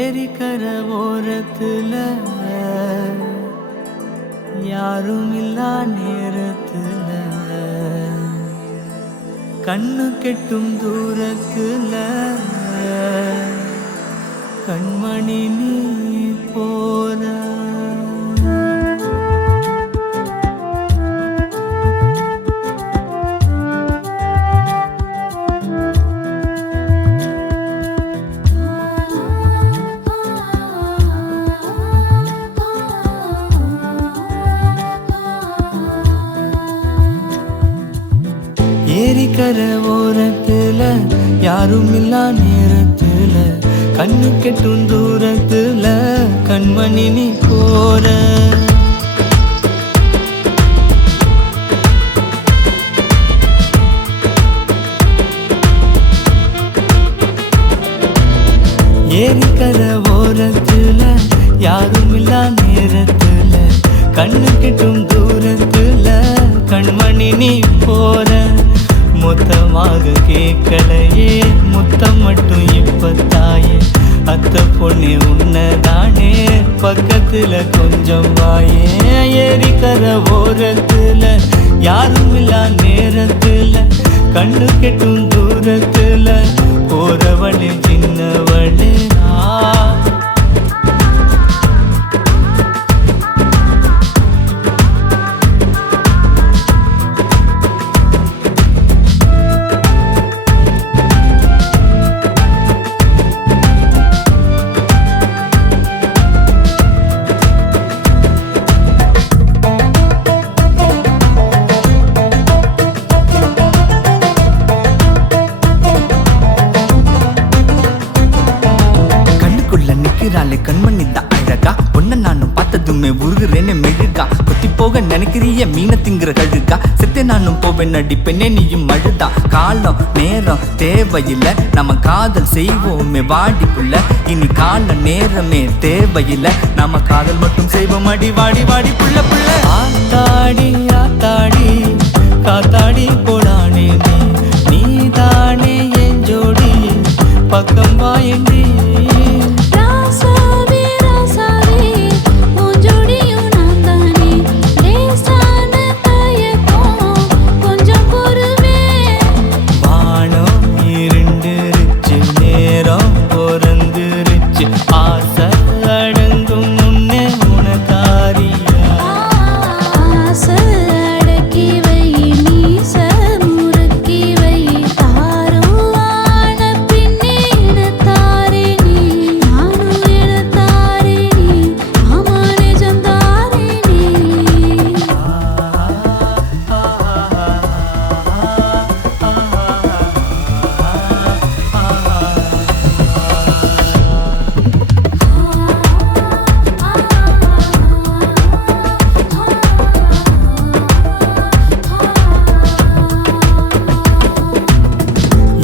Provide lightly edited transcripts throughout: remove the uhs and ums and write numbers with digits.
ஏரிக்கர ஓரத்துல யாரும் இல்லா நேரத்துல கண்ணு கெட்டும் தூரத்துல கண்மணி நீ போற ஏரிக்கர ஓரத்துல யாரும் இல்லா நேரத்துல கண்ணு கெட்டும் தூரத்துல கண்மணி நீ போற ஏரிக்கர ஓரத்துல யாரும் இல்லா நேரத்துல கண்ணு கெட்டும் தூரத்துல கண்மணி நீ போற மொத்தமாக கேட்கலையே முத்தம் மட்டும் இப்பத்தாயே அத்த பொண்ணே உன்னதானே பக்கத்துல கொஞ்சம் வாயே ஏரிக்கர ஓரத்துல யாரும் இல்லா நேரத்துல கண்ணு கெட்டும் தூரத்துல போறவளே சின்னவளே கண்மணி தான் அழகா பொண்ண நானும் பார்த்ததுமே உருகுறேன்னு மெழுகா கொத்தி போக நினைக்கிறிய மீன திங்குற கழுகா செத்தே நானும் போவேன் நடி பெண்ணே நீயும் அழுதா காலம் நேரம் தேவையில்லை நம்ம காதல் செய்வோமே வாடிக்குள்ள இனி கால நேரமே தேவையில்லை நம்ம காதல் மட்டும் செய்வோம் அடி வாடி வாடி புள்ள புள்ள ஆத்தாடி ஆத்தாடி காத்தாடி போடானே நீ தானே என் ஜோடி பக்கம் வாயண்டி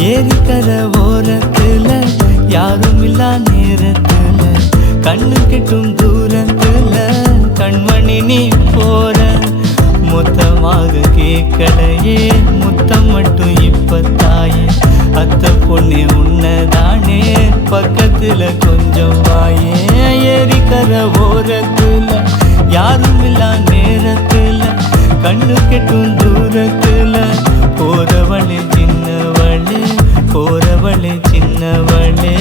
ஏரிக்கர ஓரத்துல யாரும் இல்லா நேரத்துல கண்ணு கெட்டும் தூரத்துல கண்மணி நீ போற மொத்தமாக கேட்கலையே முத்தம் மட்டும் இப்பத்தாயே அத்த பொண்ணே உன்னதானே பக்கத்துல கொஞ்சம் வாயே ஏரிக்கர ஓரத்துல யாரும் இல்லா நேரத்துல கண்ணு கெட்டும் தூரத்துல போறவளே சின்னவளே போறவளே சின்னவளே